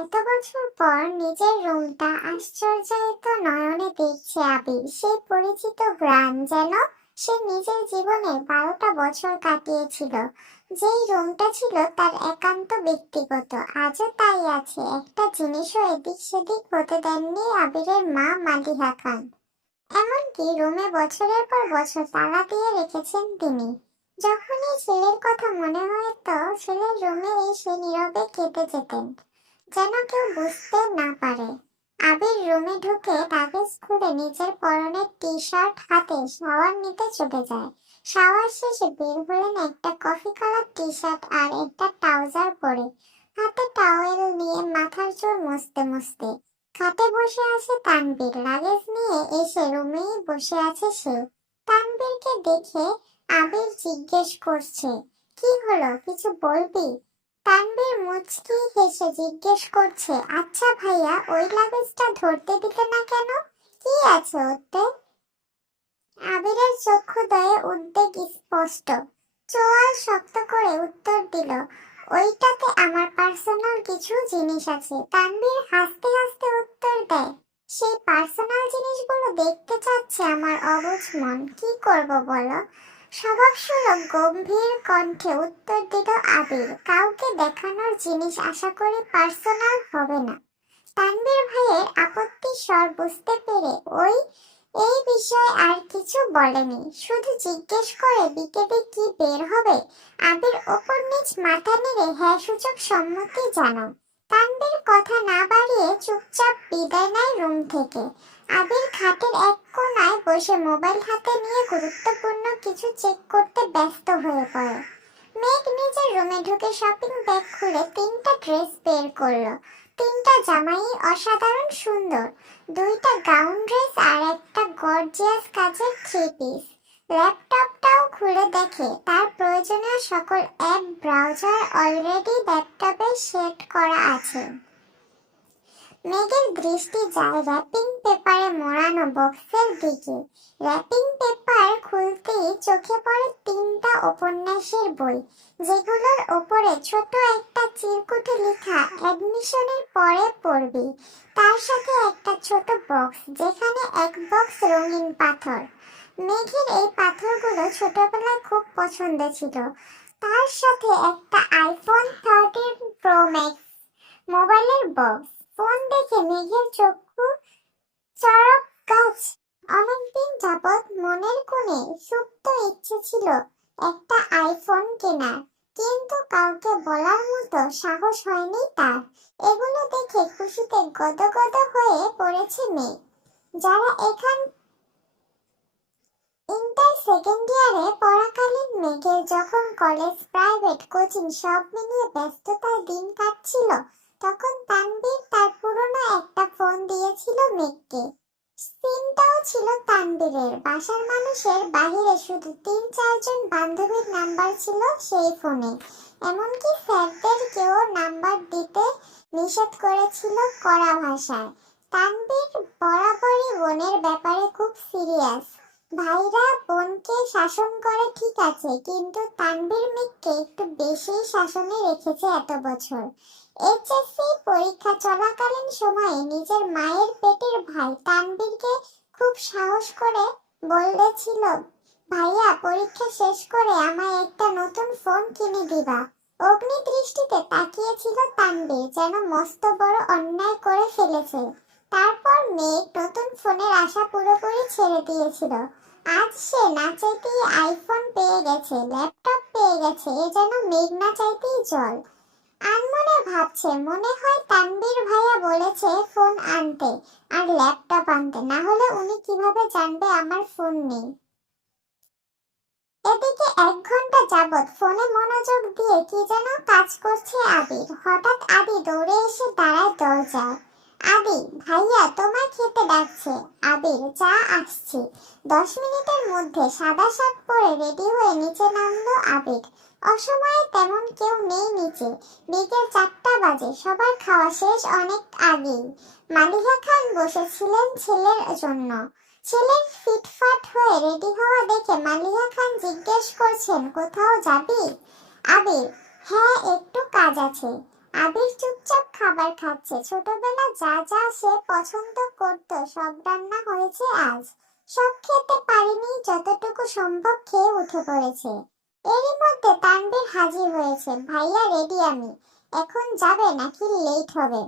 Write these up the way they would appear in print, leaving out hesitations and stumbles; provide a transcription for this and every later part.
এত বছর পর নিজের রুমটা আশ্চর্যায়িত নয়নে দেখছে আবির। সেই পরিচিত গ্রাম, যেন সে নিজের জীবনে 12টা বছর কাটিয়েছিল। যেই রুমটা ছিল তার একান্ত ব্যক্তিগত, আজও তাই আছে। একটা জিনিসও এদিক সেদিক হতে দেননি আবিরের মা মালিহা খান। এমনকি রুমে বছরের পর বছর তালা দিয়ে রেখেছেন তিনি। যখনই ছেলের কথা মনে হতো, ছেলের রুমে এসে নীরবে কেঁদে যেতেন, যেন কেউ বুঝতে না পারে। আবির রুমে ঢুকে কাগজ খুলে নিজের পরনের টি শার্ট হাতে শাওয়ার নিতে চলে যায়। শাওয়ার শেষে বের হলেন একটা কফি কালার টি শার্ট আর একটা ট্রাউজার পরে, হাতে টাওয়েল নিয়ে মাথার চুল মুছতে মুছতে। খাটে বসে আছে তানবীর, লাগেজ নিয়ে এসে রুমেই বসে আছে সে। তানবীরকে দেখে আবির জিজ্ঞেস করছে, কি হলো, কিছু বলবি? তানবীর মুচকি হেসে জিজ্ঞেস করছে, আচ্ছা ভাইয়া, ওই লাগেজটা ধরতে দিতে না কেন? কি আছে ওতে? আবিরের চক্ষুদ্বয়ে উদ্বেগ স্পষ্ট। চোয়াল শক্ত করে উত্তর দিল, ওইটাতে আমার পার্সোনাল কিছু জিনিস আছে। তানবীর হাসতে হাসতে উত্তর দেয়, সেই পার্সোনাল জিনিসগুলো দেখতে চাচ্ছে আমার অবুঝ মন। কি করব বলো? স্বভাবসুলভ গম্ভীর কণ্ঠে উত্তর দিল আবির, কাউকে দেখানোর জিনিস আশা করি পার্সোনাল হবে না। তানভীর ভাইয়ের আপত্তির স্বর বুঝতে পেরে এই বিষয়ে আর কিছু বলেনি, শুধু জিজ্ঞেস করে বিকেলে কি বের হবে। আবির ওপর নিচ মাথা নেড়ে হ্যাঁ সূচক সম্মতি জানায়। তানভীর কথা না বাড়িয়ে চুপচাপ বিদায় নেয় রুম থেকে। আবির খাটের এক কোণায় বসে মোবাইল হাতে নিয়ে গুরুত্বপূর্ণ কিছু চেক করতে ব্যস্ত হয়ে পড়ে। মেঘ নিজের রুমে ঢুকে শপিং ব্যাগ খুলে 3টা ড্রেস বের করলো। 3টা জামাই অসাধারণ সুন্দর, 2টা গাউন ড্রেস আর একটা গর্জিয়াস কাজের 3 পিস। ল্যাপটপটাও খুলে দেখে তার প্রয়োজনীয় সকল অ্যাপ ব্রাউজার অলরেডি ল্যাপটপে সেট করা আছে। মেঘের দৃষ্টি যায় র্যাপিং পেপারে মোড়ানো বক্সের দিকে। র্যাপিং পেপার খুলতেই চোখে পড়ে 3টা উপন্যাসের বই, যেগুলোর ওপরে ছোট একটা চিরকুটে লেখা, অ্যাডমিশনের পরে পড়বি। তার সাথে একটা ছোট বক্স, যেখানে এক বক্স রঙিন পাথর। মেঘের এই পাথরগুলো ছোটবেলায় খুব পছন্দ ছিল। তার সাথে একটা আইফোন 13 প্রো ম্যাক্স মোবাইলের বক্স। ফোন দেখে মেঘের চক্ষু চড়ক গাছ। অনেকদিন যাবৎ মনের কোণে সুপ্ত ইচ্ছে ছিল একটা আইফোন কেনার, কিন্তু কাউকে বলার মতো সাহস হয়নি তার। এগুলো দেখে খুশিতে গদগদ হয়ে পড়েছে মেঘ। যারা এখান ইন্টার সেকেন্ড ইয়ারে পড়াকালীন মেঘের যখন কলেজ, প্রাইভেট, কোচিং সব মিলিয়ে ব্যস্ততার দিন কাটছিল, তখন তানভীর তার পুরনো একটা ফোন দিয়েছিল মেঘকে। সিমটাও ছিল তানভীরের। বাসার মানুষের বাহিরে শুধু 3-4 জন বান্ধবীর নাম্বার ছিল সেই ফোনে। এমনকি স্যারদেরকেও নাম্বার দিতে নিষেধ করেছিল কড়া ভাষায়। তানভীর বরাবরই বোনের ব্যাপারে খুব সিরিয়াস। ভাইরা বোনকে শাসন করে ঠিক আছে, কিন্তু তানভীর মেঘকে একটু বেশিই শাসনে রেখেছে এত বছর। এইচএসসি পরীক্ষা চলাকালীন সময়ে নিজের মায়ের পেটের ভাই তানভীরকে খুব সাহস করে বলেছিল, ভাইয়া, পরীক্ষা শেষ করে আমায় একটা নতুন ফোন কিনে দিবা। অগ্নি দৃষ্টিতে তাকিয়েছিল তানভীর, যেন মস্ত বড় অন্যায় করে ফেলেছে। তারপর মেঘ নতুন ফোনের আশা পুরোপুরি ছেড়ে দিয়েছিল। আজ সে না চাইতেই আইফোন পেয়ে গেছে, ল্যাপটপ পেয়ে গেছে, এ যেন মেঘ না চাইতেই জল। আনমনে ভাবছে, মনে হয় তানভীর ভাইয়া বলেছে ফোন আনতে আর ল্যাপটপ আনতে, না হলে উনি কিভাবে জানবে আমার ফোন নেই। এদিকে 1 ঘন্টা যাবৎ ফোনে মনোযোগ দিয়ে কি যেন কাজ করছে আবির। হঠাৎ আদি দৌড়ে এসে দাঁড়ায় দরজায়। আদি, ভাইয়া তোমায় খেতে ডাকছে। আবির, চা আসছি। 10 মিনিটের মধ্যে সাদা শার্ট পরে রেডি হয়ে নিচে নামলো আবির। অসময়ে তেমন কেউ নেই নিচে। বিকেল 4টা বাজে, সবার খাওয়া শেষ অনেক আগেই। মালিহা খান বসেছিলেন ছেলের জন্য। ছেলের ফিটফাট হয়ে রেডি হওয়া দেখে মালিহা খান জিজ্ঞেস করছেন, কোথাও যাবি? আবির, হ্যাঁ, একটু কাজ আছে। আবির চুপচাপ খাবার খাচ্ছে। ছোটবেলা যা যা সে পছন্দ করত সব রান্না হয়েছে আজ। সব খেতে পারিনি, যতটুকু সম্ভব খেয়ে উঠে পড়েছে। এরই মধ্যে তানভীর হাজির হয়েছে। ভাইয়া রেডি আমি। এখন যাবে নাকি লেট হবে?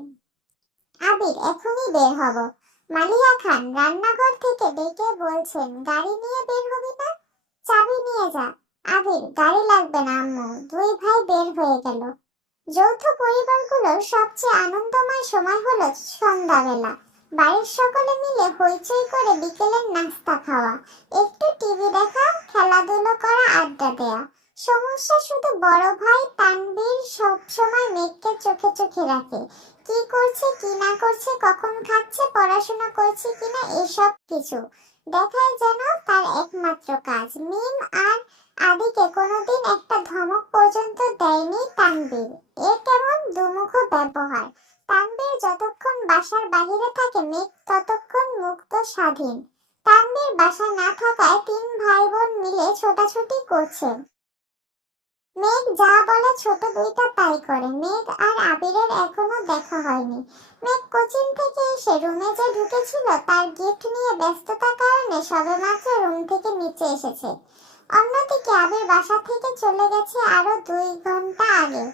আবির এখনই বের হব। মালিয়া খান রান্নাঘর থেকে ডেকে বলছেন, গাড়ি নিয়ে বের হবি না? চাবি নিয়ে যা। আবির, গাড়ি লাগবে না আম্মু। দুই ভাই বের হয়ে গেল। যৌথ পরিবারগুলোর সবচেয়ে আনন্দময় সময় হলো সন্ধ্যাবেলা। বাড়ির সকলে মিলে হইচই করে বিকেলের নাস্তা খাওয়া, একটু টিভি দেখা, খেলাধুলো করা, আড্ডা দেয়া। সমস্যা শুধু বড় ভাই তানভীর সব সময় মেঘকে চোখে চোখে রাখে। কি করছে কি না করছে, কখন খাচ্ছে, পড়াশোনা করছে কিনা, এসব কিছু দেখাই যেন তার একমাত্র কাজ। মিম আর আদিকে কোনোদিন একটা ধমক পর্যন্ত দেয়নি তানভীর। এ কেমন দুমুখ ব্যবহার! তানভীর যতক্ষণ বাসার বাহিরে থাকে, মেঘ ততক্ষণ মুক্ত স্বাধীন। তানভীর বাসায় না থাকায় তিন ভাই বোন মিলে ছোটাছুটি করছে। মেঘ যা বলে ছোট দুইটা তাই করে। মেঘ আর আবিরের এখনো দেখা হয়নি। মেঘ কোচিং থেকে এসে রুমে যে ঢুকেছিল, তার গিফট নিয়ে ব্যস্ততার কারণে সবেমাত্র রুম থেকে নিচে এসেছে। অন্যদিকে আবির বাসা থেকে চলে গেছে আরো 2 ঘন্টা আগে।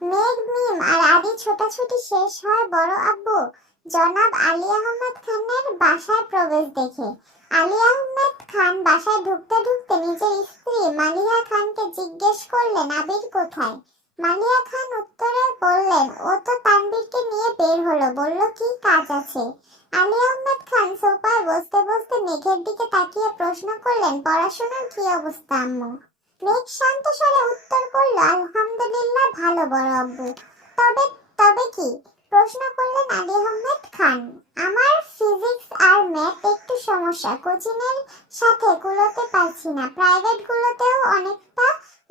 মেঘ, মিম আর আদি ছোটাছুটি শেষ হয় বড় আব্বু জনাব আলী আহমেদ খানের বাসায় প্রবেশ দেখে। আলী আহমেদ খান বাসায় ঢুকতে ঢুকতে নিজের স্ত্রী মালিহা খানকে জিজ্ঞেস করলেন, আবির কোথায়? মালিহা খান উত্তরে বললেন, ও তো তানভীরকে নিয়ে বের হলো, বলল কি কাজ আছে। আলী আহমেদ খান সোফায় বসতে বসতে মেঘের দিকে তাকিয়ে প্রশ্ন করলেন, পড়াশোনার কি অবস্থা আম্মু? মেঘ শান্ত স্বরে উত্তর করল, আলহামদুলিল্লাহ ভালো বড় আব্বু। তবে তবে কি? প্রশ্ন করলেন আলী আহমেদ খান। আমার ফিজিক্স আর ম্যাথ একটু সমস্যা, কোচিং এর সাথে কুলোতে পারছি না, প্রাইভেট গুলোতেও অনেকটা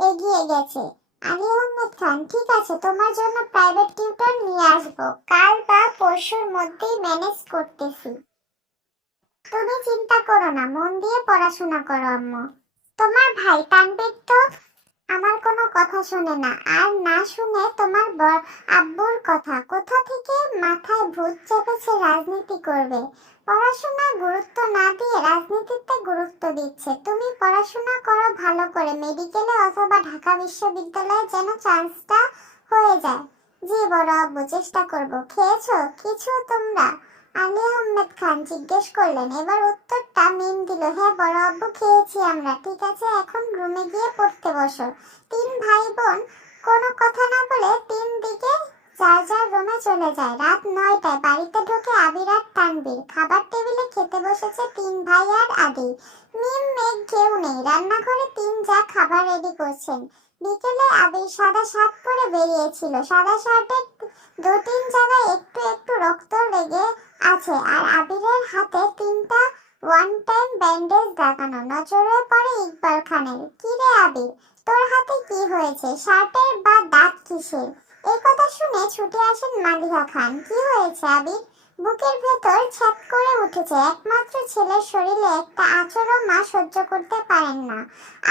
এগিয়ে গেছে। আলী আহমেদ খান, ঠিক আছে, তোমার জন্য প্রাইভেট টিউটর নিয়ে আসবো, কাল বা পরশুর মধ্যেই ম্যানেজ করতেছি। তুমি চিন্তা করো না, মন দিয়ে পড়াশোনা করো আম্মু। তোমার ভাই তানভীর তো আমার কোনো কথা শোনে না, আর না শুনে তোমার আব্বুর কথা। কোথা থেকে মাথায় ভূত চেপেছে রাজনীতি করবে। পড়াশোনা গুরুত্ব না দিয়ে রাজনীতিতে গুরুত্ব দিচ্ছে। তুমি পড়াশোনা করো ভালো করে, মেডিকেলে অথবা ঢাকা বিশ্ববিদ্যালয়ে যেন চান্সটা হয়ে যায়। জি বড় আব্বু, চেষ্টা করব। খেয়েছো কিছু তোমরা? আলী আহমেদ খান জিজ্ঞেস করলেন। এবার উত্তরটা মিম দিল, হ্যাঁ বড় আব্বু, খেয়েছি আমরা। ঠিক আছে, এখন রুমে গিয়ে পড়তে বসো। তিন ভাই বোন কোনো কথা না বলে তিন দিকে যার যার রুমে চলে যায়। রাত 9টায় বাড়িতে ঢোকে আবির আর তানভীর। খাবার টেবিলে খেতে বসেছে তিন ভাই আর আদি। মিম, মেঘ কেউ নেই। রান্নাঘরে তিন যা খাবার রেডি করছেন। বিকেলে আবির সাদা শার্ট পরে বেরিয়েছিল। সাদা শার্টের 2-3 জায়গায় একটু একটু রক্ত লেগে আছে, আর আবিরের হাতে 3টা ওয়ান টাইম ব্যান্ডেজ লাগানো। নজরে পড়ে ইকবাল খানের। কি রে আবির, তোর হাতে কি হয়েছে? শার্টের বা দাগ কিসের? এই কথা শুনে ছুটে আসেন মালিহা খান। কি হয়েছে আবির? বুকের ভেতর ছ্যাপ করে উঠেছে। একমাত্র ছেলের শরীরে একটা আঁচড়ও মা সহ্য করতে পারেন না।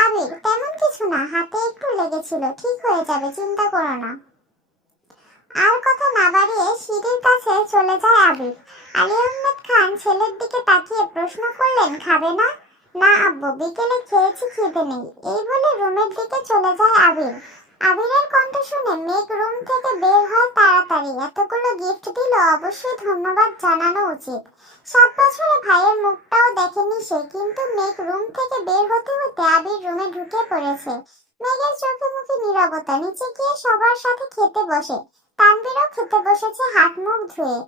আবির, তেমন কিছু না, হাতে একটু লেগেছিল, ঠিক হয়ে যাবে, চিন্তা করো না। আর কথা না বাড়িয়ে সিঁড়ির কাছে চলে যায় আবির। আলী আহমেদ খান ছেলের দিকে তাকিয়ে প্রশ্ন করলেন, খাবে না? না আব্বু, বিকেলে খেয়েছি, খিদে নেই। এই বলে রুমের দিকে চলে যায় আবির। আবিরের কণ্ঠ শুনে মেঘ রুম থেকে বের হয় তাড়াতাড়ি। এতগুলো গিফট দিল, অবশ্যই ধন্যবাদ জানানো উচিত। 7 বছরে ভাইয়ের মুখটাও দেখেনি সে, কিন্তু মেঘ রুম থেকে বের হতে হতে আবির রুমে ঢুকে পড়েছে। মেঘের চোখে মুখে নীরবতা। নিচে গিয়ে সবার সাথে খেতে বসে। তানভীরও খেতে বসেছে হাত মুখ ধুয়ে।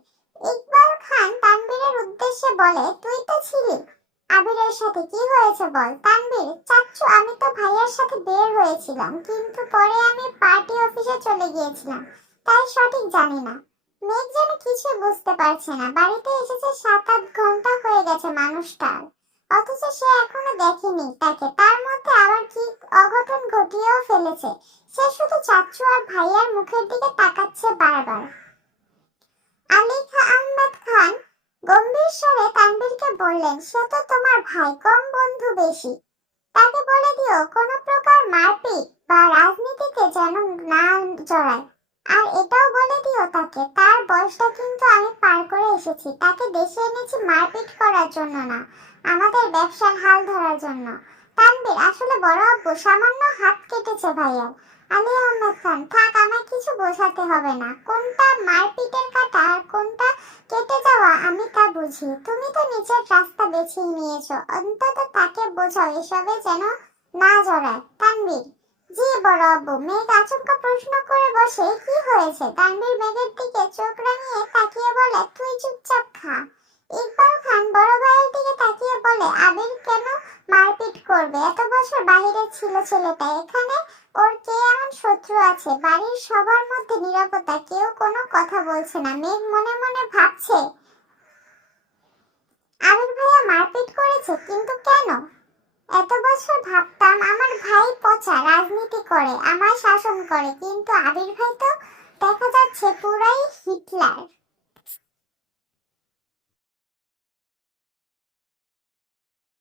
ইকবাল খান তানভীরের উদ্দেশ্যে বলে, তুই তো ছিলি আবিরের সাথে, কি হয়েছে বল? তানভীর, চাচ্চু, আমি তো ভাইয়ার সাথে বের হয়েছিলাম, কিন্তু পরে আমি পার্টি অফিসে চলে গিয়েছিলাম, তাই সঠিক জানি না। মেঘ যেন কিছু বুঝতে পারছে না। বাড়িতে এসেছে 7-8 ঘন্টা হয়ে গেছে মানুষটার, অথচ সে এখনো দেখেনি তাকে। তার মধ্যে আবার কি অঘটন ঘটিয়েও ফেলেছে। সে শুধু চাচ্চু আর ভাইয়ার মুখের দিকে তাকাচ্ছে বারবার। আলী আহমেদ খান গম্ভীর স্বরে তানভীরকে বললেন, সে তো তোমার ভাই, কম বন্ধু বেশি। তাকে বলে দিও কোনো প্রকার মারপিট বা রাজনীতিতে যেন না জড়ায়। আর এটাও বলে দিও তাকে, তার বয়সটা কিন্তু আমি পার করে এসেছি। তাকে দেশে এনেছি মারপিট করার জন্য না, আমাদের ব্যবসার হাল ধরার জন্য। তানভীর, আসলে বড় আব্বু সামান্য হাত কেটেছে ভাইয়া। আলী আহমেদ খান, থাক, আমায় কিছু বোঝাতে হবে না। কোনটা মারপিটের কাটা আর কোনটা কেটে যাওয়া আমি তা বুঝি। তুমি তো নিজের রাস্তা বেছেই নিয়েছো, অন্তত তাকে বোঝাও এসবে যেন না জড়ায়। তানভীর, জি বড় আব্বু। মেঘ আচমকা প্রশ্ন করে বসে, কি হয়েছে? তানভীর মেঘের দিকে চোখ রাঙিয়ে তাকিয়ে বলে, তুই চুপচাপ খা। ইকবাল খান বড় ভাইয়ের দিকে তাকিয়ে বলে, আবির কেন মারপিট করবে? এত বছর বাইরে ছিল ছেলেটা, এখানে ওর কে এমন শত্রু আছে? বাড়ির সবার মধ্যে নিরাপত্তা, কেউ কোনো কথা বলছে না। মেঘ মনে মনে ভাবছে, আবির ভাইয়া মারপিট করেছে, কিন্তু কেন? এত বছর ভাবতাম আমার ভাই পচা, রাজনীতি করে, আমার শাসন করে, কিন্তু আবির ভাই তো দেখা যাচ্ছে পুরাই হিটলার।